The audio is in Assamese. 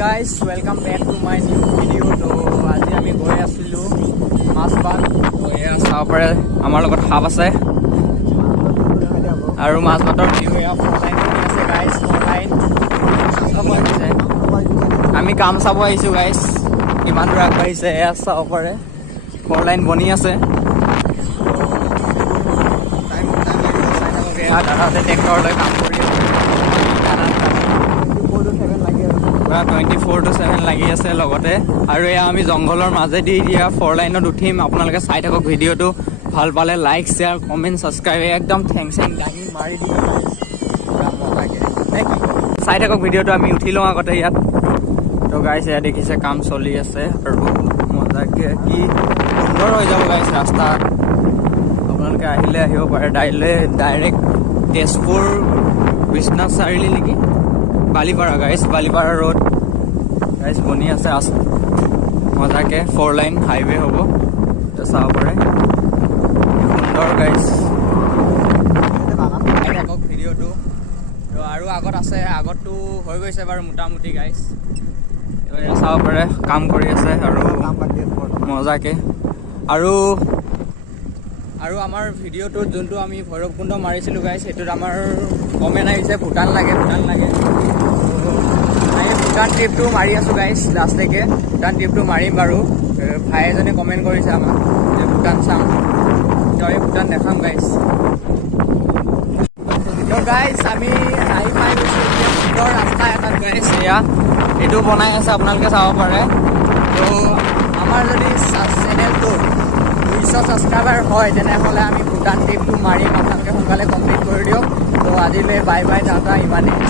guys welcome back to my new video' তো আজি আমি গৈ আছিলোঁ মাছবাট তো এয়া চাব পাৰে আমাৰ লগত সাপ আছে আৰু মাছবাটৰ ভিউ এয়া ফ'ৰলাইন আছে গাইজ ফ'ৰলাইন আমি কাম চাব আহিছোঁ গাইজ কিমান দূৰ আগবাঢ়িছে এয়া চাব পাৰে ফ'ৰলাইন বনি আছে দাদাহঁতে ট্ৰেক্টৰলৈ কাম কৰি আছে 24/7 লাগি আছে লগতে আৰু এয়া আমি জংঘলৰ মাজেদি এতিয়া ফ'ৰলাইনত উঠিম আপোনালোকে চাই থাকক ভিডিঅ'টো ভাল পালে লাইক শ্বেয়াৰ কমেণ্ট ছাবস্ক্ৰাইব একদম থেংক দাঙি মাৰি দিম মজাকে চাই থাকক ভিডিঅ'টো আমি উঠি লওঁ আগতে ইয়াত তো গাইছ এয়া দেখিছে কাম চলি আছে আৰু মজাকে কি সুন্দৰ হৈ যাব গাইছ ৰাস্তা আপোনালোকে আহিলে আহিব পাৰে ডাইৰেক্ট তেজপুৰ বিশ্বনাথ চাৰিআলি নেকি বালিপাৰা গাইছ বালিপাৰা ৰোড গাইছ বনি আছে মজাকে ফ'ৰলাইন হাইৱে হ'ব তো চাব পাৰে সুন্দৰ গাইছ থাকক ভিডিঅ'টো আৰু আগত আছে আগতটো হৈ গৈছে বাৰু মোটামুটি গাইছ চাব পাৰে কাম কৰি আছে আৰু মজাকে আৰু আমাৰ ভিডিঅ'টোত যোনটো আমি ভৈৰৱকুণ্ড মাৰিছিলোঁ গাইছ সেইটোত আমাৰ কমেণ্ট আহিছে ভূটান লাগে আমি ভূটান ট্ৰিপটো মাৰি আছোঁ গাইছ লাষ্টলৈকে ভূটান ট্ৰিপটো মাৰিম বাৰু ভাই এজনে কমেণ্ট কৰিছে আমাক যে ভূটান চাম তই ভূটান দেখাম গাইছ গাইছ আমি আহি পাই গৈছোঁ এতিয়া সুন্দৰ ৰাস্তা এটাত গাইছ এয়া এইটো বনাই আছে আপোনালোকে চাব পাৰে তো আমাৰ যদি চেনেলটো 200 ছাবস্ক্ৰাইবাৰ হয় তেনেহ'লে আমি ভূটান ট্ৰিপটো মাৰিম আপোনালোকে সোনকালে কমপ্লিট কৰি দিয়ক তো আজিলৈ বাই বাই টাটা ইমানেই